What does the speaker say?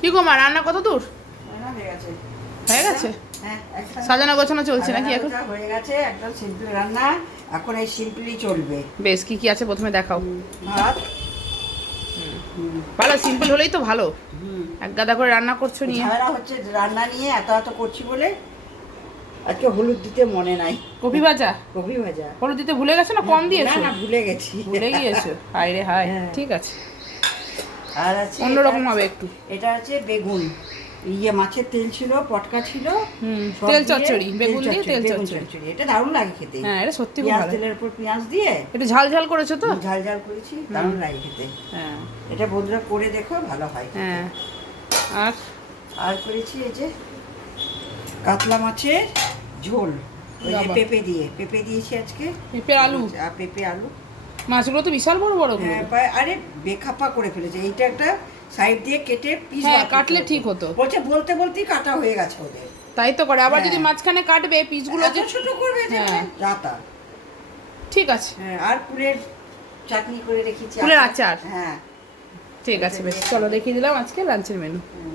কি গো মা, রান্না কত দূর রান্না হয়ে গেছে। হয়ে গেছে? হ্যাঁ, একদম সাজানো গোছানো চলছে নাকি এখন? রান্নাটা হয়ে গেছে, একদম সিম্পল রান্না। এখন এই সিম্পলই চলবে। বেশ, কি কি আছে প্রথমে দেখাও। ভাত। ভালো, সিম্পল হলেই তো ভালো। হুম। এক গাদা করে রান্না করছো নিয়ে। ঝামেলা হচ্ছে রান্না নিয়ে, এত এত করছি বলে। আজকে হলুদ দিতে মনে নাই। কপি ভাজা, কপি ভাজা। হলুদ দিতে ভুলে গেছো না কম দিয়েছো? না না, ভুলে গেছি। ভুলে গিয়েছো, হায় রে হায়। হ্যাঁ। ঠিক আছে, আর আছে অন্যরকম হবে একটু। এটা আছে বেগুন, মাছের তেল ছিল, পটকা ছিল। সব তেল দিয়ে চচ্চড়ি, বেগুন দিয়ে তেল বেগুন চচ্চড়ি। এটা দারুণ লাগে খেতে। হ্যাঁ, এটা সত্যি খুব পেঁয়াজ ভালো। তেলের উপর পেঁয়াজ দিয়ে একটু ঝাল ঝাল করেছো তো? ঝাল ঝাল করেছি, দারুণ লাগে খেতে। হ্যাঁ এটা বন্ধুরা করে দেখো, ভালো হয় খেতে। হ্যাঁ। আর আর করেছি এই যে কাতলা মাছের ঝোল, ওই যে বাবা। পেঁপে দিয়েছি আজকে। পেঁপে আলু, আর পেঁপে আলু। মাছগুলো তো বিশাল বড় বড় গুলো। হ্যাঁ, আরে বেখাপা করে ফেলেছে। এইটা একটা সাইড দিয়ে কেটে পিস। হ্যাঁ, কাটলে ঠিক হতো। বলছে বলতে বলতেই কাটা হয়ে গেছে ওদের। তাই তো করে, আবার হ্যাঁ। যদি মাঝখানে কাটবে পিসগুলো এত ছোট করবে যে হ্যাঁ। যাতা। ঠিক আছে। হ্যাঁ, আর কুলের চাটনি করে রেখেছি। কুলের আচার? হ্যাঁ। ঠিক আছে, বেশ, চলো দেখিয়ে দিলাম আজকে লাঞ্চের মেনু। হুম।